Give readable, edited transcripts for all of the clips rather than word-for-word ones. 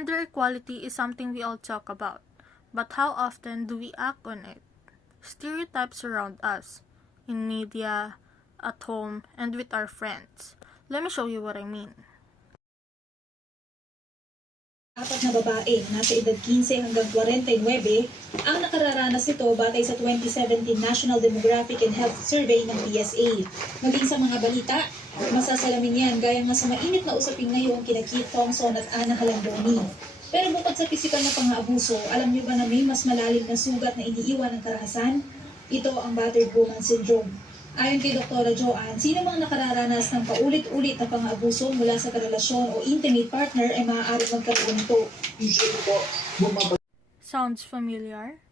Gender equality is something we all talk about, but how often do we act on it? Stereotypes surround us, in media, at home, and with our friends. Let me show you what I mean. Apat na babae, nasa edad 15 hanggang 49, ang nakararanas nito batay sa 2017 National Demographic and Health Survey ng PSA. Maging sa mga balita, masasalamin yan gaya nga sa mainit na usapin ngayon kina Keith Thompson at Ana Halandoni. Pero bukod sa pisikal na pang-aabuso, alam niyo ba na may mas malalim na sugat na iniiwan ng karahasan? Ito ang battered woman syndrome. Ayon kay Dr. Joanne, sino mang nakararanas ng paulit-ulit na pang-aabuso mula sa karelasyon o intimate partner ay maaaring magkaroon nito. Sounds familiar?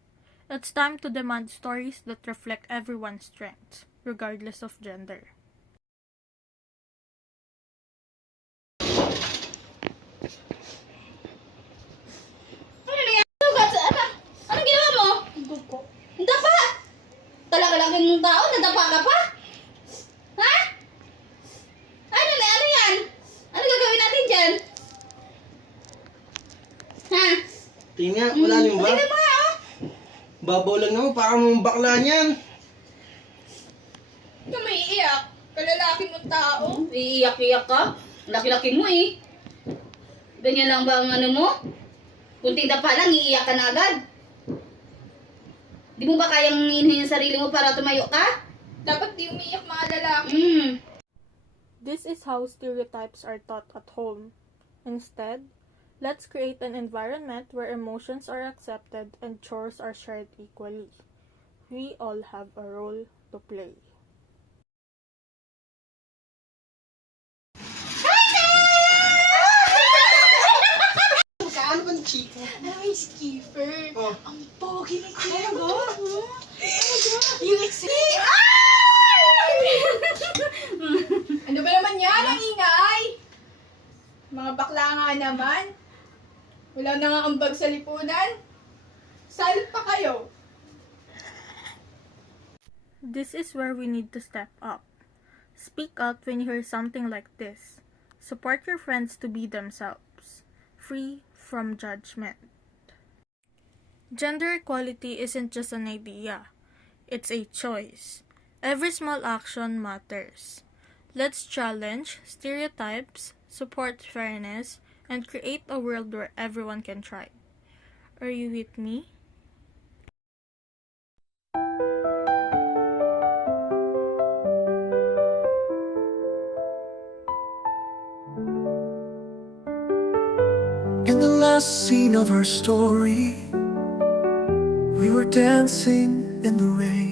It's time to demand stories that reflect everyone's strengths, regardless of gender. Anong ginawa mo? Dapa! Talaga lang yung tao, nadapa ka pa? Ha? Ano yan? Ano gagawin natin dyan? Ha? Tingnan, wala rin ba? Tingnan mo nga, oh. Babaw lang naman, parang mga bakla niyan. Ikaw may iiyak. Kalalaki mong tao. Iiyak-iyak ka? Laki-laki mo eh. Ganyan lang ba ang ano mo? Kunting dapa lang, iiyak ka na agad. Di mo ba kayang inuhin yung sarili mo para tumayo ka? Dapat di umiiyak mga lalaki. This is how stereotypes are taught at home. Instead, let's create an environment where emotions are accepted and chores are shared equally. We all have a role to play. Ano ba ni Chico? Ay, Skipper. Oh. Ang pogi ni Kuya mo. Yung excited. Ano ba naman yan? Ang ingay. Mga bakla nga naman. Wala na nga ambag sa lipunan. Salot pa kayo. This is where we need to step up. Speak out when you hear something like this. Support your friends to be themselves, free from judgment. Gender equality isn't just an idea, it's a choice. Every small action matters. Let's challenge stereotypes, support fairness, and create a world where everyone can thrive. Are you with me? In the last scene of our story, we were dancing in the rain.